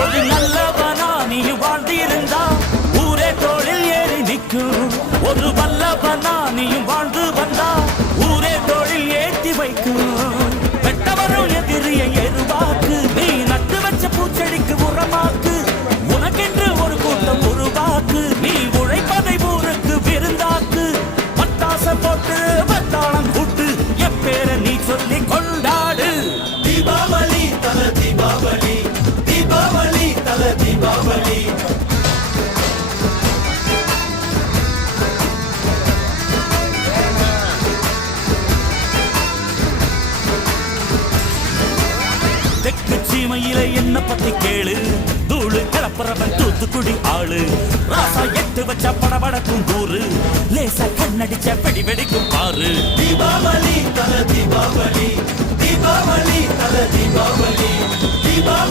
ஒரு நல்லவனா நீ வாழ்ந்திருந்தா ஊரே தோளில் ஏறி நிற்கும். ஒரு வல்லவனா நீயும் வாழ்ந்து வந்தா ஊரே தோளில் ஏற்றி வைக்கும். வெட்டவரும் எதிரிய எருவாக்கு, நீ நட்டு வச்ச பூச்செடிக்கு உரமாக்கு. உனக்கென்று ஒரு கூட்டம் உருவாக்கு, நீ உழைப்பதை ஊருக்கு விருந்தாக்கு. பட்டாச போட்டு வட்டாளம் கூட்டு, எப்பேர நீ சொல்லி கொண்டாடு. தீபாவளி தல தீபாவளி, தீபாவளி தல தீபாவளி. தெற்கு சீமையில என்ன பத்தி கேளு, தூளு கிளப்புறவன் தூத்துக்குடி ஆளு. ராசா எட்டு வச்ச படபடக்கும் கூறு, லேசா கண்ணடிச்ச வெடி வெடிக்கும் பாரு. தீபாவளி தல தீபாவளி, தீபாவளி தல தீபாவளி, தீபாவளி.